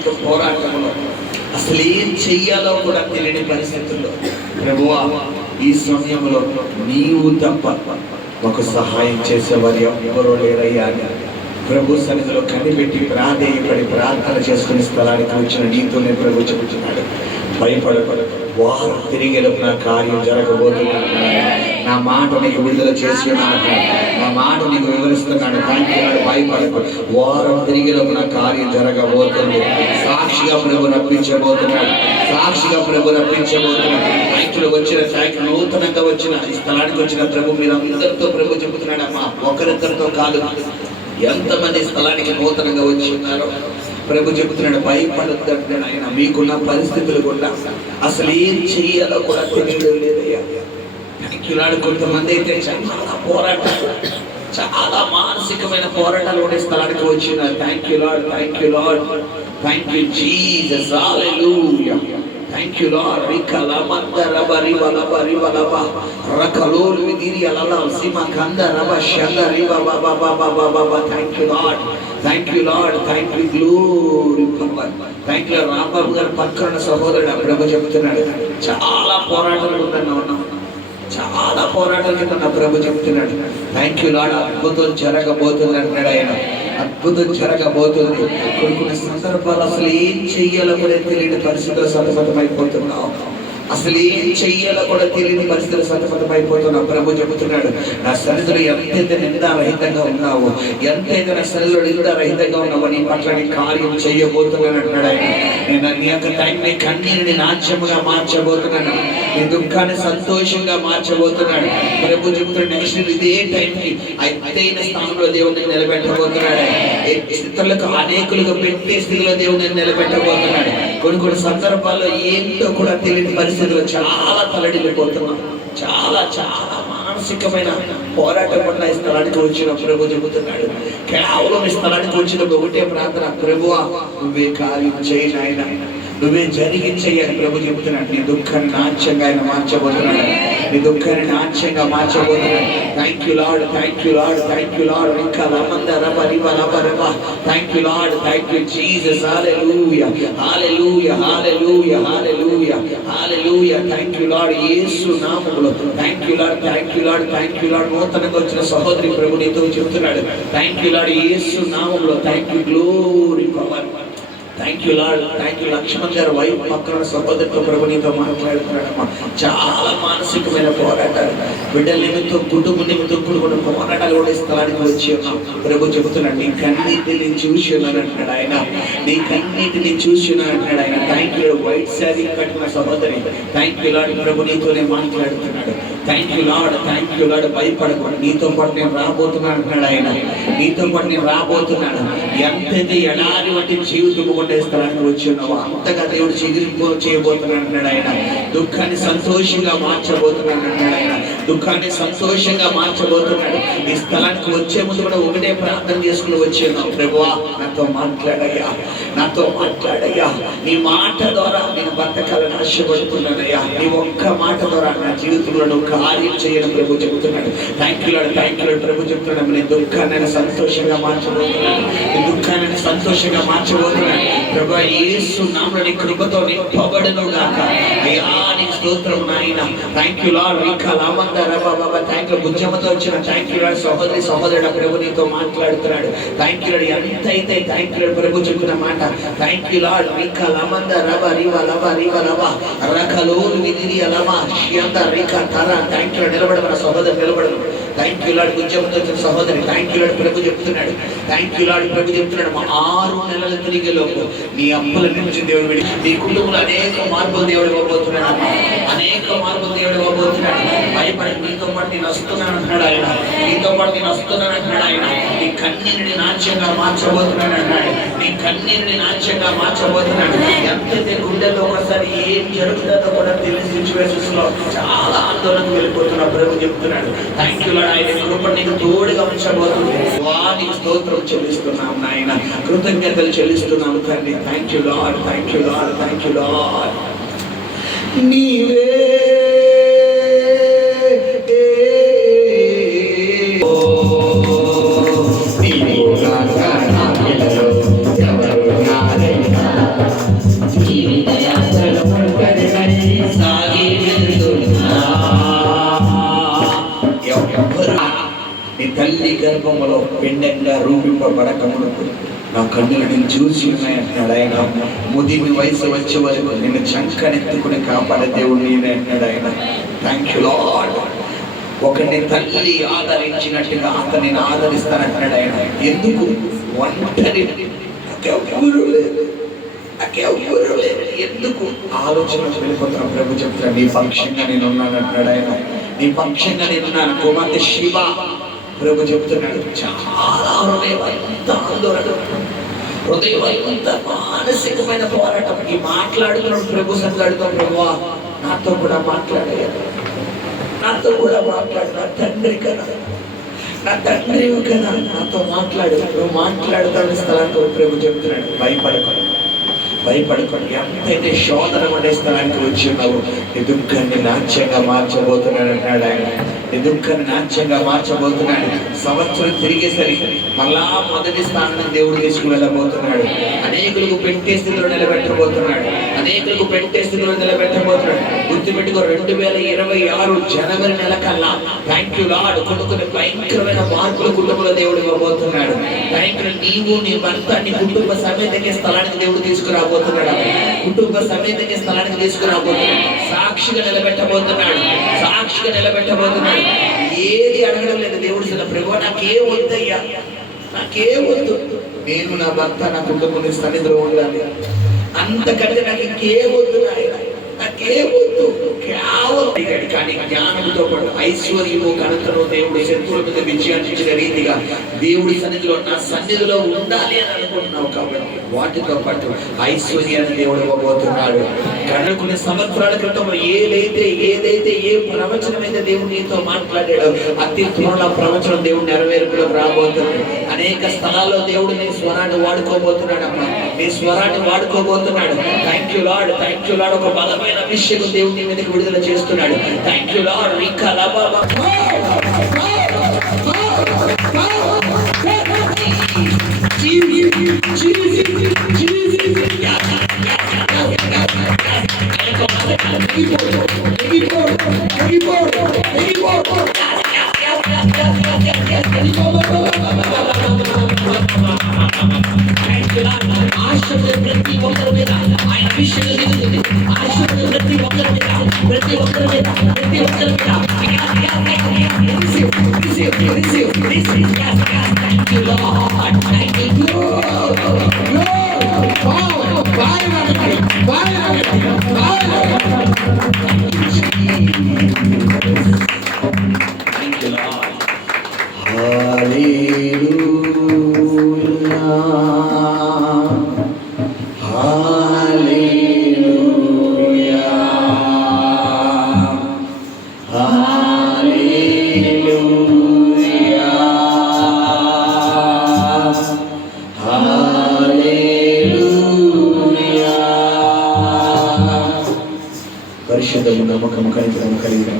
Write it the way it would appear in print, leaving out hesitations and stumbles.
మానసిక పోరాటంలో అసలు ఏం చెయ్యాలో కూడా తెలియని పరిస్థితుల్లో ప్రభువా ఈ సమయంలో నీవు తప్ప ఒక సహాయం చేసేవారు ఎవరో లేరయ్యా అని ప్రభు సన్నిధిలో కనిపెట్టి ప్రాధేయపడి ప్రార్థన చేసుకునే స్థలానికి వచ్చిన నీతోనే ప్రభు చెబుతున్నాడు, భయపడపడు, వారు తిరిగి నా కార్యం జరగబోతున్నాడు. నా మాట నీకు విడుదల చేసి ఉన్నాను, నా మాట నీకు వివరిస్తున్నాడు. భయపడపడు, వారం తిరిగి నా కార్యం జరగబోతుంది. సాక్షిగా ప్రభు రప్పించబోతున్నాడు, సాక్షిగా ప్రభు రప్పించబోతున్నాడు. రైతులు వచ్చిన నూతనంగా వచ్చిన ఈ స్థలానికి వచ్చిన ప్రభు మీరు అందరితో ప్రభు చెబుతున్నాడు, అమ్మా ఒకరిద్దరితో కాదు, ఎంతమంది స్థలానికి నూతనంగా వచ్చి ఉన్నారో ప్రభు చెబుతున్నాడు, భయపడద్దంటే ఆయన మీకున్న పరిస్థితులు కూడా అసలు ఏం చెయ్యాలో కూడా తెలియడం లేదయ్యా. థ్యాంక్యూలాడు. కొంతమంది అయితే చాలా పోరాటాలు, చాలా మానసికమైన పోరాటాలు ఉండే స్థలానికి వచ్చినారు. Thank you lord, thank you lord, thank you Jesus, hallelujah, thank you lord. రికల మందర బరి వలబ రివలబ రకలోలు విదిరి అలల సిమ కందర బషందరి బాబా బాబా బాబా బాబా. Thank you lord, thank you lord, thank you, glory power. Thank you. Rambabu garu పక్కన సహోదరుడు ప్రభు చెప్తున్నాడు, చాలా పోరాటాలు ఉన్నాం, చాలా పోరాటాలు కింద ప్రభు చెప్తున్నాడు. Thank you lord. అద్భుతం జరగబోతుంది అంటాడు ఆయన, అద్భుతం జరగబోతుంది. కొన్ని సందర్భాలు అసలు ఏం చెయ్యాలో కూడా తెలియని పరిస్థితులు సతమతమైపోతున్నావు, అసలు ఏం చెయ్యాలో కూడా తెలియని పరిస్థితులు సతమతమైపోతున్నావు. ప్రభు చెబుతున్నాడు, నా సన్నిధిలో ఎంతైతే నిందారహితంగా ఉన్నావు, ఎంతైతే నా సన్నిధిలో నిందారహితంగా ఉన్నావు, నీ పట్ల నీ కార్యం చేయబోతున్నాను అంటున్నాడు ఆయన. నేను నీ యొక్క టైం, నీ కన్నీరుని నాట్యముగా మార్చబోతున్నాను, నీ దుఃఖాన్ని సంతోషంగా మార్చబోతున్నాడు. ప్రభు చెబుతున్నాడు, నెక్స్ట్ ఇదే టైంకి అయిన స్థానంలో దేవుడిని నిలబెట్టబోతున్నాడు. ఇతరులకు అనేకులుగా పెట్టే స్థితిలో దేవుడిని నిలబెట్టబోతున్నాడు. కొన్ని సందర్భాల్లో ఏంటో కూడా తెలియని పరిస్థితుల్లో చాలా తలడిల్లిపోతున్నాం, చాలా చాలా మానసికమైన పోరాటం పట్ల ఈ స్థలానికి వచ్చిన ప్రభు చెబుతున్నాడు. కేవలం ఈ స్థలానికి వచ్చిన ఒకటే ప్రార్థన, ప్రభువా నువ్వే కార్యం చేయి నాయన, నువ్వే జరిగించేయని ప్రభు చెబుతున్నాడు. నీ దుఃఖాన్ని నాట్యంగా ఆయన మార్చబోతున్నాడు, నీ దుఃఖాన్ని నాట్యంగా మార్చబోతున్నాడు. Thank you lord, thank you lord, thank you lord. ఇంకా లమంద రబ రిబ లబ రబ. Thank you lord, thank you Jesus, hallelujah, hallelujah, hallelujah, hallelujah, hallelujah. Thank you lord, Yesu నామములో. Thank you lord, thank you lord, thank you lord. నూతనంగా వచ్చిన సహోదరి ప్రభు నీతో చెబుతున్నాడు, థ్యాంక్ యూ లార్డ్, యేసు నామములో. Thank you, glory power. Thank you lord, thank you. Laxman garu wife పక్కన సహోదరితో ప్రభు నీతో మాట్లాడుతున్నాడమ్మా. చాలా మానసికమైన పోరాటాలు, బిడ్డల నిమిత్తం, కుటుంబ నిమిత్తం కూడా పోరాటాలు కూడా స్థలానికి వచ్చి ఉన్నాం. ప్రభు చెబుతున్నాడు, నీ కన్నీటిని చూసి ఉన్నాను అంటున్నాడు ఆయన, నీ కన్నీటిని చూసి ఉన్నాను అంటున్నాడు ఆయన. Thank you. వైట్ శారీ కట్టిన సహోదరి, థ్యాంక్ యూ లార్డ్, ప్రభు నీతోనే మాట్లాడుతున్నాడు. Thank you lord, thank you lord. భయపడకూడదు, నీతో పాటు నేను రాబోతున్నాను అంటున్నాడు ఆయన, నీతో పాటు నేను రాబోతున్నాను. ఎంతైతే ఎడారి వంటి జీవితం ఉండే స్థలానికి వచ్చి ఉన్నావు, అంతగా దేవుడు చిగురింపు చేయబోతున్నాడు అంటున్నాడు ఆయన. దుఃఖాన్ని సంతోషంగా మార్చబోతున్నాడు అంటున్నాడు ఆయన, దుఃఖాన్ని సంతోషంగా మార్చబోతున్నాడు. ఈ స్థలానికి వచ్చే ముందు కూడా ఒకటే ప్రార్థన చేసుకుని వచ్చి ఉన్నావు, ప్రభువా నాతో మాట్లాడయ్యా, నాతో మాట్లాడయ్యా, నీ మాట ద్వారా నేను బతకాలని ఆశపడుతున్నానయ్యా, నీ ఒక్క మాట ద్వారా నా జీవితంలో నువ్వు కార్యం చేయడం ప్రభు చెబుతున్నాడు. Thank you lord, thank you lord. ప్రభు చెబుతున్నాడు, నీ దుఃఖాన్ని సంతోషంగా మార్చబోతున్నాడు, నీ దుఃఖాన్ని సంతోషంగా మార్చబోతున్నాడు. ప్రభు యేసు నామములో నీ కృపతో నింపబడును గాక. అయ్యా నీకు స్తోత్రం నాయన. Thank you lord. రికలామంద రబ బాబా. Thank you. బుజ్జమ్మతో వచ్చిన థ్యాంక్ యూ లార్డ్. సహోదరి సహోదరుడు ప్రభు నీతో మాట్లాడుతున్నాడు. Thank you lord. ఎంతైతే థ్యాంక్ యూ లార్డ్ ప్రభు చెప్పిన మాట. Thank you lord. రికలామంద రబ రివ లబ రివ లబ రకలోలు విదిరి లబ షియంద రిక తర. Thank you lord. నిలబడమన్న సహోదరు నిలబడను. Thank you lord. బుజ్జమ్మతో వచ్చిన సహోదరి థ్యాంక్ యూ లార్డ్. ప్రభు చెప్తున్నాడు, థ్యాంక్ యూ లార్డ్. ప్రభు చెప్తున్నాడు, 6 నెలల తిరిగే లోపు నీ అప్పుల నుంచి దేవుడు విడి, నీ కుటుంబంలో అనేక మార్పులు దేవుడు ఇవ్వబోతున్నాడు, అనేక మార్పులు దేవుడు ఇవ్వబోతున్నాడు. భయపడి నీతో పాటు నేను వస్తున్నాను అంటున్నాడు ఆయన, నీతో పాటు నేను వస్తున్నాను అంటున్నాడు ఆయన. నీ కన్నీరుని నాట్యంగా మార్చబోతున్నాడు అన్నాడు, నీ కన్నీరుని నాట్యంగా మార్చబోతున్నాడు. ఎంతైతే గుండెల్లో ఒకసారి ఏం జరుగుతుందో కూడా తెలియని సిచ్యువేషన్స్ లో చాలా ఆందోళనకు వెళ్ళిపోతున్నా ప్రభు చెప్తున్నాడు. Thank you lord. ఆయన కృప నీకు తోడుగా ఉంచబోతుంది. వానికి స్తోత్రం చెల్లిస్తున్నాం నాయన, కృతజ్ఞతలు చెల్లిస్తున్నాము తండ్రి. Thank you lord, thank you lord, thank you lord. నీవే ఎవరు నారైనా గర్భములో పిండంగా రూపింపబడకమునకు నా కన్నులు నేను చూసి ఉన్నాయంటున్నాడు ఆయన. ముదిమి వయసు వచ్చే వరకు నిన్ను చంకనెత్తుకుని కాపాడే దేవుడు నేనే అంటున్నాడు ఆయన. Thank you lord. ఒకరిని తల్లి ఆదరించినట్టుగా అతనిని ఆదరిస్తానంటున్నాడు ఆయన. ఎందుకు? ఒంటరి, నాకెవ్వరూ లేదు, నాకెవ్వరూ లేదు. ఎందుకు? ఆలోచన వెళ్ళిపోతున్నా. ప్రభు చెప్తున్నాడు, నీ పక్షంగా నేను ఉన్నాను అంటున్నాడు ఆయన. నీ పక్షంగా నేను ఉన్నాను. కుమార్తె శివ ప్రభు చెప్తున్నాడు, చాలా హృదయం ఆందోళన, హృదయం మానసికమైన పోరాటం. ఈ మాట్లాడుతున్నాడు ప్రభు సంగడుతాం. ప్రభువా నాతో కూడా మాట్లాడలేదు, నాతో కూడా మాట్లాడు. నా తండ్రి కదా, నా తండ్రి కదా, నాతో మాట్లాడు. నువ్వు మాట్లాడుతాడు స్థలానికి ప్రభు చెప్తున్నాడు, భయపడకూడదు, భయపడకూడదు. ఎంతైతే శోధన ఉండే స్థలానికి వచ్చి ఉన్నావు, నీ దుఃఖాన్ని నాట్యంగా మార్చబోతున్నాడు అంటాడు ఆయన. నీ దుఃఖాన్ని నాట్యంగా మార్చబోతున్నాడు. సంవత్సరం తిరిగేసరికి మళ్ళా మొదటి స్థానాన్ని దేవుడు తీసుకుని వెళ్ళబోతున్నాడు. అనేకులకు పెట్టే స్థితిలో నిలబెట్టబోతున్నాడు. అనేకులకు పెట్టే స్థితిలో నిలబెట్టబోతున్నాడు. గుర్తుపెట్టుకో, 2026 జనవరి నెల కల్లా థ్యాంక్ యూ లార్డ్ కొనుక్కుని భయంకరమైన మార్పుల కుటుంబంలో దేవుడు ఇవ్వబోతున్నాడు. Thank you. నీవు నీ భర్త నీ కుటుంబ సమేతంగా స్థలానికి దేవుడు తీసుకురాబోతున్నాడు. కుటుంబ సమేతంగా స్థలానికి తీసుకురాబోతున్నాడు. సాక్షిగా నిలబెట్టబోతున్నాడు. సాక్షిగా నిలబెట్టబోతున్నాడు. ఏది అడగడం లేదు. దేవుడు అసలు ప్రభు నాకే వద్దయ్యా, నాకే వద్దు, నేను నా భర్త నా కుటుంబం సన్నిధిలో ఉండాలి, అంతకంటే నాకు ఇంకే వద్దు నాయన, నాకే వద్దు. కానీ జ్ఞానంతో పాటు ఐశ్వర్యము ఘనతను దేవుడు శత్రువుల మీద విజయాన్ని ఇచ్చిన రీతిగా దేవుడి సన్నిధిలో నా సన్నిధిలో ఉండాలి అని అనుకుంటున్నావు కాబట్టి వాటితో పాటు ఐశ్వర్యాన్ని దేవుడు ఇవ్వబోతున్నాడు. కొన్ని సంవత్సరాల క్రితం ఏదైతే ఏ ప్రవచనం అయితే దేవుడు నీతో మాట్లాడాడో అతి త్వరలో ప్రవచనం దేవుడు నెరవేర్పులో రాబోతున్నాడు. అనేక స్థలాల్లో దేవుడు నీ స్వరాన్ని వాడుకోబోతున్నాడు అమ్మా, నీ స్వరాన్ని వాడుకోబోతున్నాడు. Thank you lord, thank you lord. ఒక బలమైన అభిషేకం దేవుడు నీ మీదకి విడుదల చేస్తున్నాడు. Thank you lord. ప్రతి ఒక్కరి మీద ఆయన అభిషేకం జరుగుతుంది. ఆశీర్వాదం ప్రతి ఒక్కరి మీద, ప్రతి ఒక్కరి మీద, ప్రతి ఒక్కరి మీద. Thank you Lord, thank you Lord. Hallelujah, hallelujah, hallelujah, hallelujah. పరిశుద్ధము నమ్మకము కలిగిన